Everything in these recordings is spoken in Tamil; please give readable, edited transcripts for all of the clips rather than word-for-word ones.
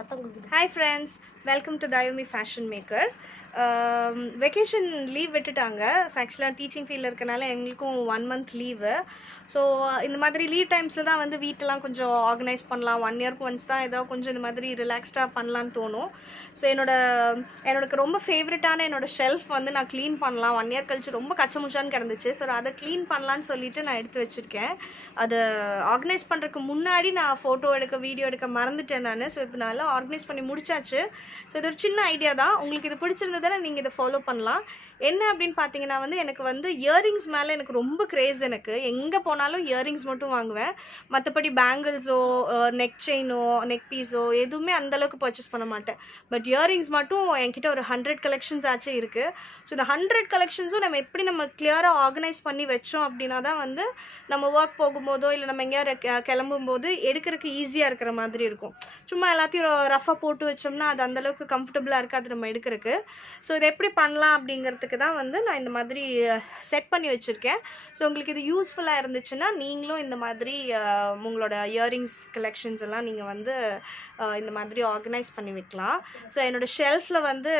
Hi friends, welcome to Dayomi Fashion Maker. Vacation leave விட்டுட்டாங்க. ஸோ ஆக்சுவலாக டீச்சிங் ஃபீல்டில் இருக்கனால எங்களுக்கும் 1 month லீவு. ஸோ இந்த மாதிரி லீவ் டைம்ஸில் தான் வந்து வீட்டெல்லாம் கொஞ்சம் ஆர்கனைஸ் பண்ணலாம். 1 yearக்கு ஒன்ஸ் தான் ஏதோ கொஞ்சம் இந்த மாதிரி ரிலாக்ஸ்டாக பண்ணலான்னு தோணும். ஸோ எனக்கு ரொம்ப ஃபேவரட்டான என்னோடய ஷெல்ஃப் வந்து நான் க்ளீன் பண்ணலாம். 1 year கழிச்சு ரொம்ப கச்சமுச்சான்னு கிடந்துச்சு. ஸோ அதை க்ளீன் பண்ணலான்னு சொல்லிட்டு நான் எடுத்து வச்சுருக்கேன். அதை ஆர்கனைஸ் பண்ணுறதுக்கு முன்னாடி நான் ஃபோட்டோ எடுக்க வீடியோ எடுக்க மறந்துட்டேன் நான். ஸோ இப்போ நல்லா ஆர்கனைஸ் பண்ணி முடிச்சாச்சு. ஸோ இது ஒரு சின்ன ஐடியா தான். உங்களுக்கு இது பிடிச்சிருந்ததுன்னா நீங்கள் இதை ஃபாலோ பண்ணலாம். என்ன அப்படின்னு பார்த்தீங்கன்னா வந்து எனக்கு வந்து இயரிங்ஸ் மேலே எனக்கு ரொம்ப கிரேஸ். எனக்கு எங்கே போனாலும் இயரிங்ஸ் மட்டும் வாங்குவேன். மற்றபடி பேங்கிள்ஸோ நெக் செயினோ நெக் பீஸோ எதுவுமே அந்தளவுக்கு பர்ச்சேஸ் பண்ண மாட்டேன். பட் இயரிங்ஸ் மட்டும் என்கிட்ட ஒரு 100 கலெக்ஷன்ஸ் ஆச்சு இருக்குது. ஸோ இந்த 100 கலெக்ஷன்ஸும் நம்ம கிளியராக ஆர்கனைஸ் பண்ணி வச்சோம் அப்படின்னா தான் வந்து நம்ம ஒர்க் போகும்போதோ இல்லை நம்ம எங்கேயாவது கிளம்பும்போது எடுக்கிறதுக்கு ஈஸியாக இருக்கிற மாதிரி இருக்கும். சும்மா எல்லாத்தையும் ரஃபாக போட்டு வச்சோம்னா அது அந்தளவுக்கு கம்ஃபர்டபுளாக இருக்காது நம்ம எடுக்கிறதுக்கு. ஸோ இதை எப்படி பண்ணலாம் அப்படிங்கிறதுக்கு தான் வந்து நான் இந்த மாதிரி செட் பண்ணி வச்சுருக்கேன். ஸோ உங்களுக்கு இது யூஸ்ஃபுல்லாக இருந்துச்சுன்னா நீங்களும் இந்த மாதிரி உங்களோட இயரிங்ஸ் கலெக்ஷன்ஸ் எல்லாம் நீங்கள் வந்து இந்த மாதிரி ஆர்கனைஸ் பண்ணி வைக்கலாம். ஸோ என்னோடய ஷெல்ஃபில் வந்து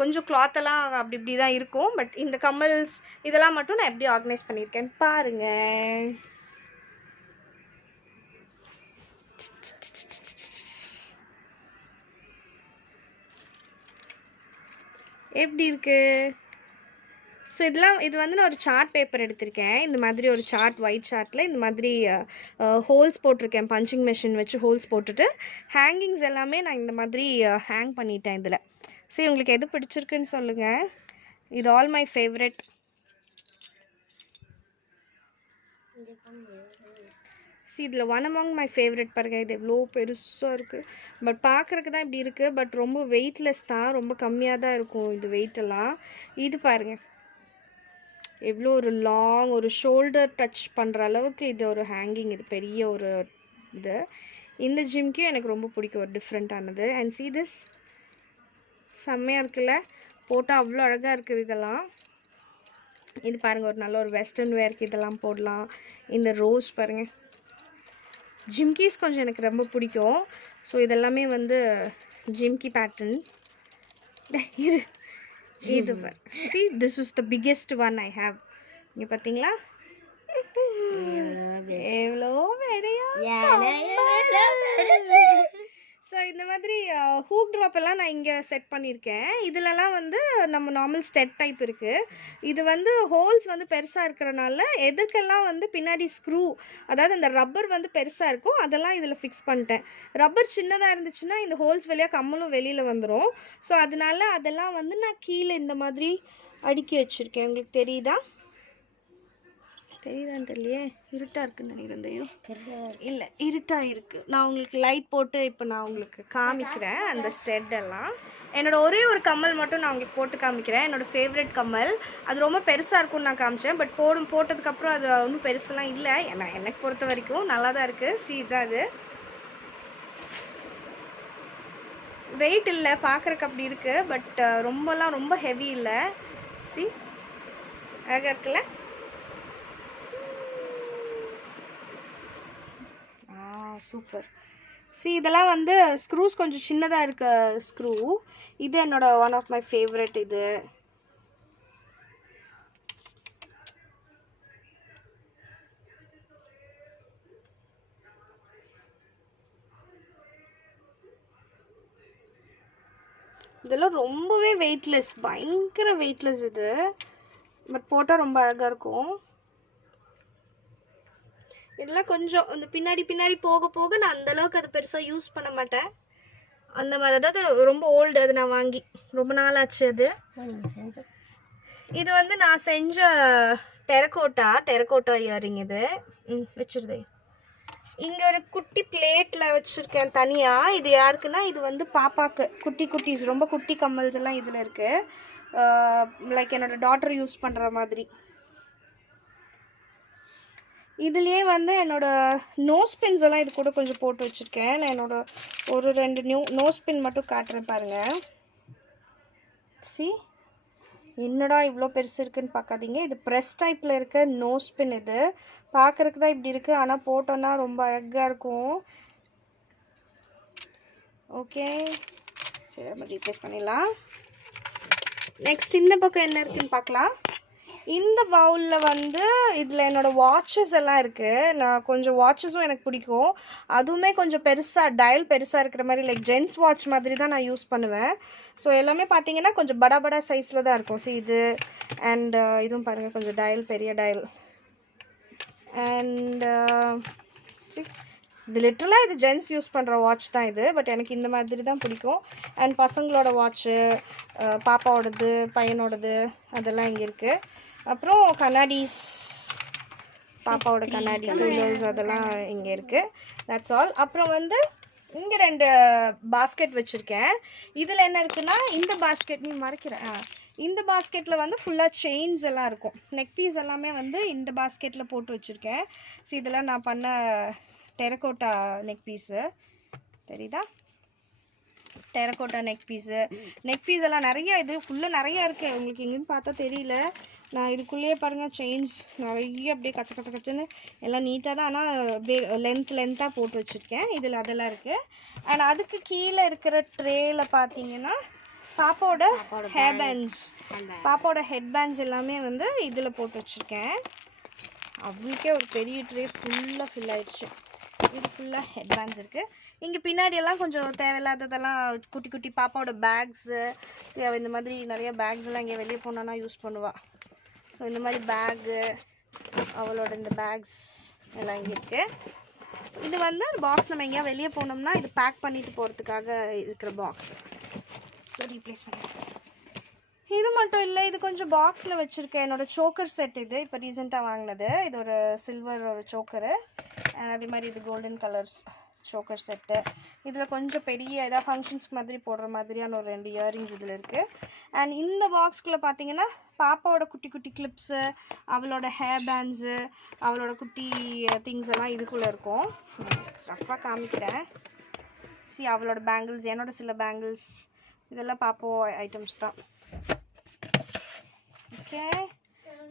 கொஞ்சம் கிளாத்தெல்லாம் அப்படி இப்படி தான் இருக்கும். பட் இந்த கம்மல்ஸ் இதெல்லாம் மட்டும் நான் எப்படி ஆர்கனைஸ் பண்ணியிருக்கேன்னு பாருங்கள். எப்படி இருக்குது? ஸோ இது வந்து நான் ஒரு சார்ட் பேப்பர் எடுத்திருக்கேன். இந்த மாதிரி ஒரு சார்ட், ஒயிட் சார்ட்டில் இந்த மாதிரி ஹோல்ஸ் போட்டிருக்கேன். பஞ்சிங் மெஷின் வச்சு ஹோல்ஸ் போட்டுட்டு ஹேங்கிங்ஸ் எல்லாமே நான் இந்த மாதிரி ஹேங் பண்ணிட்டேன் இதில். சரி, உங்களுக்கு எது பிடிச்சிருக்குன்னு சொல்லுங்கள். இது ஆல் மை ஃபேவரட். இதில் ஒன் அமாங் மை ஃபேவரட் பாருங்கள். இது எவ்வளோ பெருசாக இருக்குது. பட் பார்க்குறக்கு தான் இப்படி இருக்குது. பட் ரொம்ப வெயிட்லெஸ் தான். ரொம்ப கம்மியாக தான் இருக்கும் இது வெயிட்டெல்லாம். இது பாருங்கள் எவ்வளோ ஒரு லாங், ஒரு ஷோல்டர் டச் பண்ணுற அளவுக்கு இது ஒரு ஹேங்கிங். இது பெரிய ஒரு இது. இந்த ஜிம்கியும் எனக்கு ரொம்ப பிடிக்கும், ஒரு டிஃப்ரெண்ட்டானது. அண்ட் see this, செம்மையாக இருக்குல்ல, போட்டால் அவ்வளோ அழகாக இருக்குது இதெல்லாம். இது பாருங்கள், ஒரு நல்ல ஒரு வெஸ்டர்ன் வேர்க்கு இதெல்லாம் போடலாம். இந்த ரோஸ் பாருங்கள். ஜிம்கீஸ் கொஞ்சம் எனக்கு ரொம்ப பிடிக்கும். ஸோ இதெல்லாமே வந்து ஜிம்கி பேட்டர்ன். இரு, இது see, this is the biggest one I have. இங்கே பார்த்தீங்களா எவ்வளோ ஸோ இந்த மாதிரி ஹூக் ட்ராப் எல்லாம் நான் இங்கே செட் பண்ணியிருக்கேன். இதிலலாம் வந்து நம்ம நார்மல் ஸ்டெட் டைப் இருக்குது. இது வந்து ஹோல்ஸ் வந்து பெருசாக இருக்கிறனால எதுக்கெல்லாம் வந்து பின்னாடி ஸ்க்ரூ, அதாவது அந்த ரப்பர் வந்து பெருசாக இருக்கும், அதெல்லாம் இதில் ஃபிக்ஸ் பண்ணிட்டேன். ரப்பர் சின்னதாக இருந்துச்சுன்னா இந்த ஹோல்ஸ் வழியாக கம்மலும் வெளியில் வந்துடும். ஸோ அதனால அதெல்லாம் வந்து நான் கீழே இந்த மாதிரி அடுக்கி வச்சுருக்கேன். உங்களுக்கு தெரியுதான்னு தெரியலையே, இருட்டாக இருக்குன்னு நினைக்கிறேன். இல்லை, இருட்டாக இருக்குது. நான் உங்களுக்கு லைட் போட்டு இப்போ நான் உங்களுக்கு காமிக்கிறேன் அந்த ஸ்டெட்டெல்லாம். என்னோடய ஒரே ஒரு கம்மல் மட்டும் நான் உங்களுக்கு போட்டு காமிக்கிறேன். என்னோடய ஃபேவரட் கம்மல். அது ரொம்ப பெருசாக இருக்கும்னு நான் காமிச்சேன். பட் போட்டதுக்கப்புறம் அது ஒன்றும் பெருசெல்லாம் இல்லை. எனக்கு பொறுத்த வரைக்கும் நல்லா தான் இருக்குது. இதுதான் அது. வெயிட் இல்லை, பார்க்குறக்கு அப்படி இருக்குது. பட் ரொம்ப ஹெவி இல்லை. அழகாக இருக்குல்ல. சூப்பர். இதெல்லாம் வந்து ஸ்க்ரூஸ் கொஞ்சம் சின்னதாக இருக்க ஸ்க்ரூ. இது என்னோட ஒன் ஆஃப் மை ஃபேவரட். இது இதெல்லாம் ரொம்பவே வெயிட்லெஸ், பயங்கர வெயிட்லெஸ் இது. பட் போட்டால் ரொம்ப அழகாக இருக்கும். இதெல்லாம் கொஞ்சம் இந்த பின்னாடி போக நான் அந்தளவுக்கு அது பெருசாக யூஸ் பண்ண மாட்டேன். அந்த மாதிரி, அதாவது ரொம்ப ஓல்டு, அது நான் வாங்கி ரொம்ப நாள் ஆச்சு. அது இது வந்து நான் செஞ்ச டெரக்கோட்டா இயரிங். இது வச்சுருதே இங்கே ஒரு குட்டி பிளேட்டில் வச்சுருக்கேன் தனியாக. இது யாருக்குன்னா, இது வந்து பாப்பாவுக்கு குட்டீஸ், ரொம்ப குட்டி கம்மல்ஸ் எல்லாம் இதில் இருக்குது. லைக் என்னோடய டாட்டர் யூஸ் பண்ணுற மாதிரி. இதுலேயே வந்து என்னோடய நோஸ் பின்ஸ் எல்லாம் இது கூட கொஞ்சம் போட்டு வச்சுருக்கேன். நான் என்னோடய ஒரு 2 நோஸ் பின் மட்டும் காட்டுறேன் பாருங்கள். என்னடா இவ்வளோ பெருசு இருக்குன்னு பார்க்காதீங்க. இது ப்ரெஸ் டைப்பில் இருக்க நோஸ் பின். இது பார்க்குறக்கு தான் இப்படி இருக்குது, ஆனால் போட்டோன்னா ரொம்ப அழகாக இருக்கும். ஓகே, சரி நம்ம ரீப்ளேஸ் பண்ணிடலாம். நெக்ஸ்ட் இந்த பக்கம் என்ன இருக்குன்னு பார்க்கலாம். இந்த பவுலில் வந்து இதில் என்னோடய வாட்சஸ் எல்லாம் இருக்குது. நான் கொஞ்சம் வாட்சஸும் எனக்கு பிடிக்கும். அதுவுமே கொஞ்சம் பெருசாக டயல் பெருசாக இருக்கிற மாதிரி லைக் ஜென்ஸ் வாட்ச் மாதிரி தான் நான் யூஸ் பண்ணுவேன். ஸோ எல்லாமே பார்த்தீங்கன்னா கொஞ்சம் படா படா சைஸில் தான் இருக்கும். ஸோ இது அண்ட் இதுவும் பாருங்கள் கொஞ்சம் டயல் பெரிய டயல். அண்ட் இது லிட்டரலாக இது ஜென்ஸ் யூஸ் பண்ணுற வாட்ச் தான் இது. பட் எனக்கு இந்த மாதிரி தான் பிடிக்கும். அண்ட் பசங்களோட வாட்ச்சு, பாப்பாவோடது, பையனோடது அதெல்லாம் இங்கே இருக்குது. அப்புறம் கண்ணாடிஸ், பாப்பாவோட கண்ணாடி கூலர்ஸ் அதெல்லாம் இங்கே இருக்குது. That's all. அப்புறம் வந்து இங்கே 2 பாஸ்கெட் வச்சுருக்கேன். இதில் என்ன இருக்குன்னா இந்த பாஸ்கெட் நீ மறைக்கிறேன். இந்த பாஸ்கெட்டில் வந்து ஃபுல்லாக செயின்ஸ் எல்லாம் இருக்கும். நெக் பீஸ் எல்லாமே வந்து இந்த பாஸ்கெட்டில் போட்டு வச்சுருக்கேன். ஸோ இதெல்லாம் நான் பண்ண டெரக்கோட்டா நெக் பீஸு தெரியுதா? டெரக்கோட்டா நெக் பீஸ் எல்லாம் நிறையா, இது ஃபுல்லாக நிறையா இருக்குது. உங்களுக்கு எங்கேன்னு பார்த்தா தெரியல. நான் இதுக்குள்ளேயே பாருங்கள் செயின்ஸ் நிறைய அப்படியே கச்சன்னு எல்லாம் நீட்டாக தான், ஆனால் அப்படியே லென்த்தாக போட்டு வச்சுருக்கேன். இதில் அதெல்லாம் இருக்குது. அண்ட் அதுக்கு கீழே இருக்கிற ட்ரேயில் பார்த்தீங்கன்னா பாப்பாவோட பாப்பாவோட ஹெட் பேண்ட்ஸ் எல்லாமே வந்து இதில் போட்டு வச்சுருக்கேன். அவளுக்கே ஒரு பெரிய ட்ரே ஃபுல்லாக ஃபில் ஆயிடுச்சு. இது ஃபுல்லாக ஹெட் பேண்ட்ஸ் இருக்குது. இங்கே பின்னாடியெல்லாம் கொஞ்சம் தேவையில்லாததெல்லாம் குட்டி குட்டி பாப்பாவோட பேக்ஸு. சரி, அவள் இந்த மாதிரி நிறைய பேக்ஸ் எல்லாம் இங்கே வெளியே போனான்னா யூஸ் பண்ணுவாள். ஸோ இந்த மாதிரி பேக்கு, அவளோட இந்த பேக்ஸ் எல்லாம் இங்கே இருக்குது. இது வந்து பாக்ஸ் நம்ம எங்கேயா வெளியே போனோம்னா இது பேக் பண்ணிட்டு போகிறதுக்காக இருக்கிற பாக்ஸ். ஸோ ரீப்ளேஸ் பண்ணிடுறேன். இது மட்டும் இல்லை, இது கொஞ்சம் பாக்ஸில் வச்சுருக்கேன். என்னோடய சோக்கர் செட் இது இப்போ ரீசெண்டாக வாங்கினது. இது ஒரு சில்வர் ஒரு சோக்கரு. அதே மாதிரி இது கோல்டன் கலர்ஸ் சோக்கர் செட்டு. இதில் கொஞ்சம் பெரிய ஏதாவது ஃபங்க்ஷன்ஸ்க்கு மாதிரி போடுற மாதிரியான ஒரு 2 இயரிங்ஸ் இதில் இருக்குது. அண்ட் இந்த பாக்ஸ்குள்ளே பார்த்தீங்கன்னா பாப்பாவோட குட்டி குட்டி கிளிப்ஸு, அவளோட ஹேர் பேண்ட்ஸு, அவளோட குட்டி திங்ஸ் எல்லாம் இதுக்குள்ளே இருக்கும். ரஃபாக காமிக்கிறேன். சரி, அவளோட பேங்கிள்ஸ், என்னோட சில பேங்கிள்ஸ், இதெல்லாம் பாப்போ ஐட்டம்ஸ் தான். ஓகே,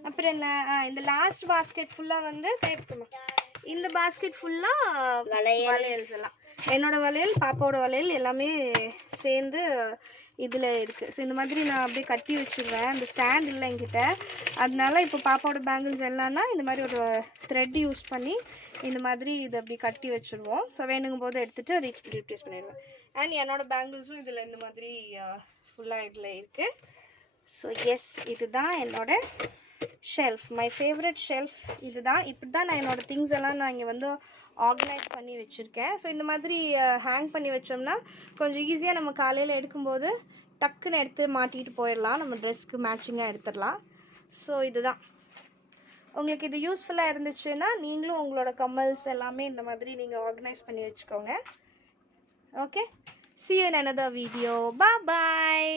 அப்புறம் என்ன, இந்த லாஸ்ட் பாஸ்கெட் ஃபுல்லாக வந்து இந்த பாஸ்கெட் ஃபுல்லாக வளையல்ஸ் எல்லாம், என்னோடய வளையல், பாப்பாவோட வளையல் எல்லாமே சேர்ந்து இதில் இருக்குது. ஸோ இந்த மாதிரி நான் அப்படியே கட்டி வச்சுருவேன். அந்த ஸ்டாண்ட் இல்லை என்கிட்ட, அதனால இப்போ பாப்பாவோட பேங்கிள்ஸ் எல்லாம்னா இந்த மாதிரி ஒரு த்ரெட் யூஸ் பண்ணி இந்த மாதிரி இதை அப்படி கட்டி வச்சுருவோம். ஸோ வேணுங்கும் போது எடுத்துகிட்டு ரீப்ளேஸ் பண்ணிடுவேன். அண்ட் என்னோடய பேங்கிள்ஸும் இதில் இந்த மாதிரி ஃபுல்லாக இதில் இருக்குது. ஸோ எஸ், இதுதான் என்னோட ஷெல்ஃப், மை ஃபேவரட் ஷெல்ஃப் இதுதான். இப்படி தான் நான் என்னோடய திங்ஸ் எல்லாம் நான் இங்கே வந்து ஆர்கனைஸ் பண்ணி வச்சுருக்கேன். ஸோ இந்த மாதிரி ஹேங் பண்ணி வச்சோம்னா கொஞ்சம் ஈஸியாக நம்ம காலையில் எடுக்கும்போது டக்குன்னு எடுத்து மாட்டிகிட்டு போயிடலாம். நம்ம ட்ரெஸ்க்கு மேட்சிங்காக எடுத்துடலாம். ஸோ இதுதான். உங்களுக்கு இது யூஸ்ஃபுல்லாக இருந்துச்சுன்னா நீங்களும் உங்களோட கம்மல்ஸ் எல்லாமே இந்த மாதிரி நீங்கள் ஆர்கனைஸ் பண்ணி வச்சுக்கோங்க. Okay, see you in another video. Bye bye.